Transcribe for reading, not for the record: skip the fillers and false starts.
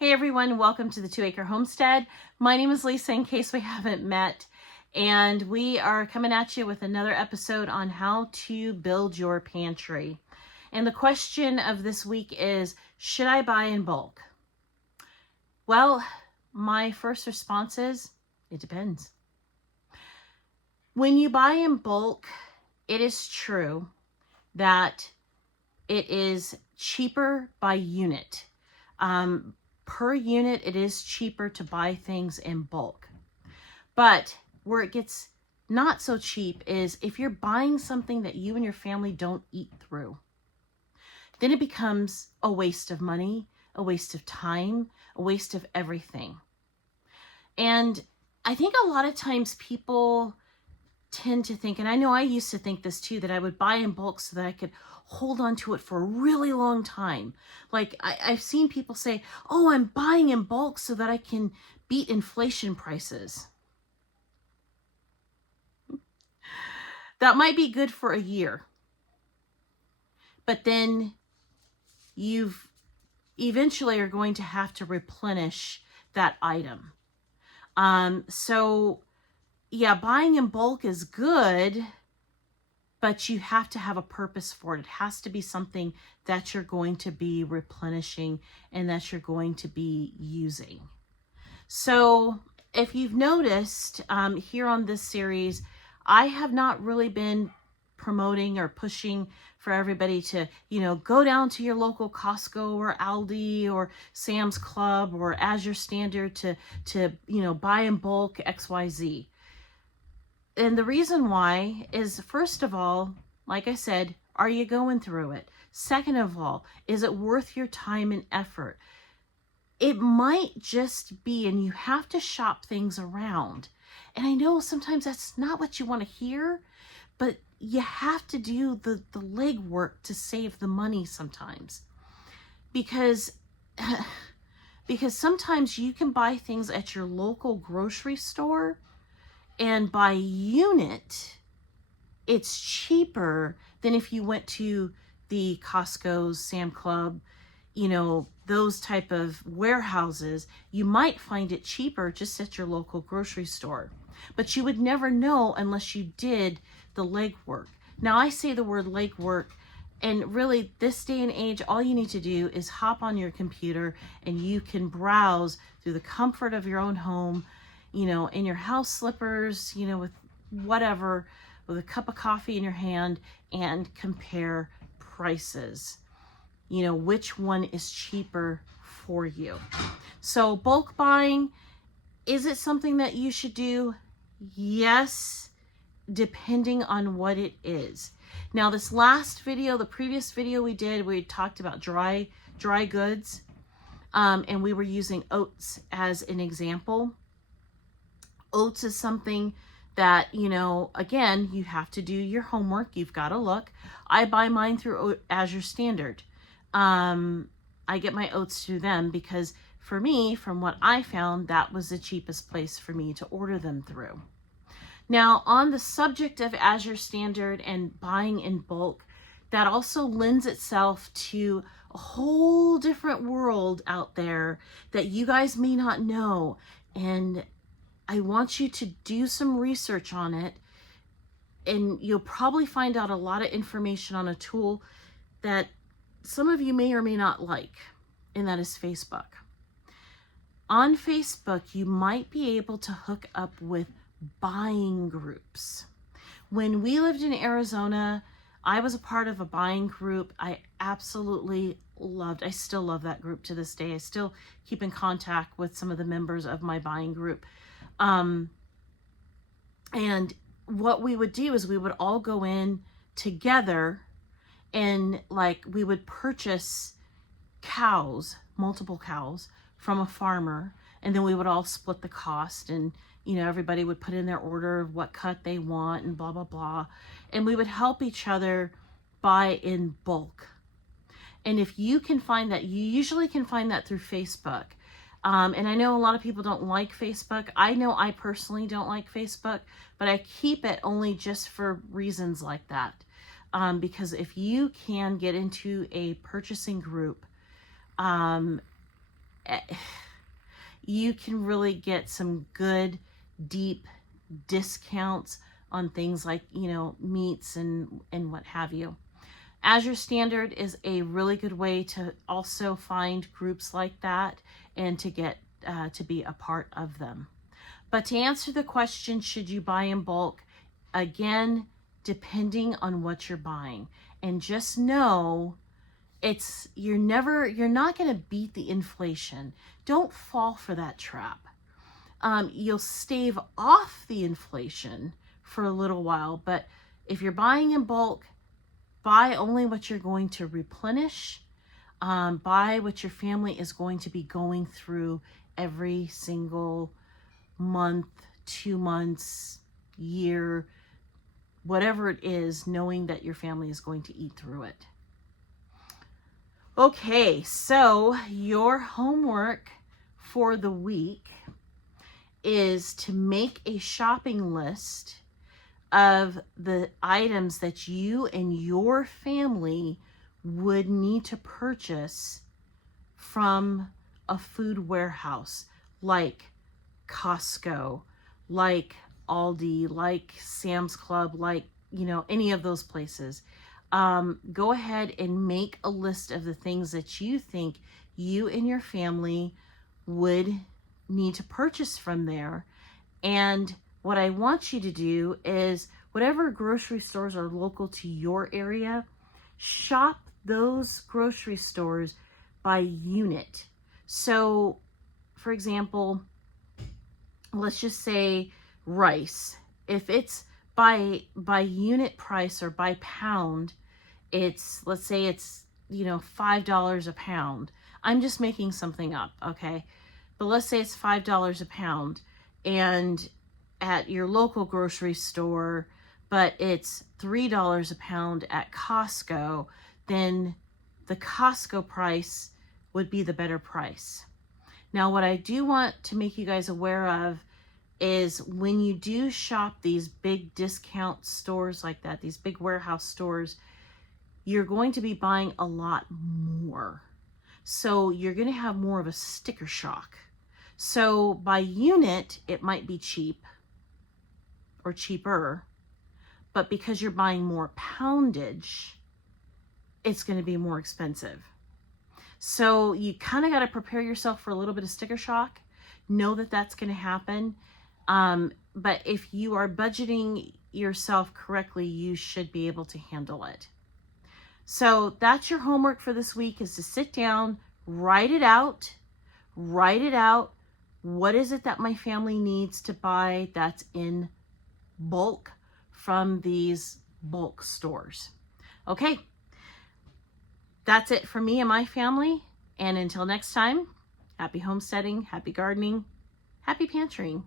Hey everyone, welcome to the 2 Acre Homestead. My name is Lisa, in case we haven't met, and we are coming at you with another episode on how to build your pantry. And the question of this week is, should I buy in bulk? Well, my first response is, it depends. When you buy in bulk, it is true that it is cheaper by unit. Per unit, it is cheaper to buy things in bulk. But where it gets not so cheap is if you're buying something that you and your family don't eat through. Then it becomes a waste of money, a waste of time, a waste of everything. And I think a lot of times people tend to think, and I know I used to think this too, that I would buy in bulk so that I could hold on to it for a really long time. Like I've seen people say, oh, I'm buying in bulk so that I can beat inflation prices. That might be good for a year, but then you've eventually are going to have to replenish that item. So yeah, buying in bulk is good, but you have to have a purpose for it. It has to be something that you're going to be replenishing and that you're going to be using. So if you've noticed here on this series, I have not really been promoting or pushing for everybody to, go down to your local Costco or Aldi or Sam's Club or Azure Standard to buy in bulk XYZ. And the reason why is, first of all, like I said, are you going through it? Second of all, is it worth your time and effort? It might just be, and you have to shop things around. And I know sometimes that's not what you want to hear, but you have to do the legwork to save the money sometimes. Because sometimes you can buy things at your local grocery store, and by unit, it's cheaper than if you went to the Costco's, Sam Club, those type of warehouses. You might find it cheaper just at your local grocery store, but you would never know unless you did the legwork. Now, I say the word legwork, and really this day and age, all you need to do is hop on your computer and you can browse through the comfort of your own home, in your house slippers, with whatever, with a cup of coffee in your hand, and compare prices. Which one is cheaper for you. So bulk buying, is it something that you should do? Yes, depending on what it is. Now, this last video, the previous video we did, we talked about dry goods, and we were using oats as an example. Oats is something that, again, you have to do your homework. You've got to look. I buy mine through Azure Standard. I get my oats through them because for me, from what I found, that was the cheapest place for me to order them through. Now, on the subject of Azure Standard and buying in bulk, that also lends itself to a whole different world out there that you guys may not know. And I want you to do some research on it, and you'll probably find out a lot of information on a tool that some of you may or may not like, and that is Facebook. On Facebook, you might be able to hook up with buying groups. When we lived in Arizona, I was a part of a buying group. I absolutely loved, I still love that group to this day. I still keep in contact with some of the members of my buying group. And what we would do is we would all go in together, and we would purchase cows, multiple cows from a farmer, and then we would all split the cost, and everybody would put in their order of what cut they want and blah blah blah, and we would help each other buy in bulk. And if you can find that, you usually can find that through Facebook. And I know a lot of people don't like Facebook. I know I personally don't like Facebook, but I keep it only just for reasons like that. Because if you can get into a purchasing group, you can really get some good, deep discounts on things like, meats and what have you. Azure Standard is a really good way to also find groups like that and to get to be a part of them. But to answer the question, should you buy in bulk? Again, depending on what you're buying. And just know you're not going to beat the inflation. Don't fall for that trap. You'll stave off the inflation for a little while, but if you're buying in bulk, buy only what you're going to replenish. Buy what your family is going to be going through every single month, 2 months, year, whatever it is, knowing that your family is going to eat through it. Okay, so your homework for the week is to make a shopping list of the items that you and your family would need to purchase from a food warehouse like Costco, like Aldi, like Sam's Club, like, any of those places. Go ahead and make a list of the things that you think you and your family would need to purchase from there. And what I want you to do is, whatever grocery stores are local to your area, shop those grocery stores by unit. So, for example, let's just say rice. If it's by unit price or by pound, let's say it's $5 a pound. I'm just making something up, okay? But let's say it's $5 a pound, and at your local grocery store, but it's $3 a pound at Costco, then the Costco price would be the better price. Now, what I do want to make you guys aware of is, when you do shop these big discount stores like that, these big warehouse stores, you're going to be buying a lot more. So you're going to have more of a sticker shock. So by unit, it might be cheap or cheaper, but because you're buying more poundage, it's going to be more expensive. So you kind of got to prepare yourself for a little bit of sticker shock. Know that that's going to happen. But if you are budgeting yourself correctly, you should be able to handle it. So that's your homework for this week, is to sit down, write it out. What is it that my family needs to buy that's in bulk from these bulk stores? Okay, that's it for me and my family. And until next time, happy homesteading, happy gardening, happy pantrying.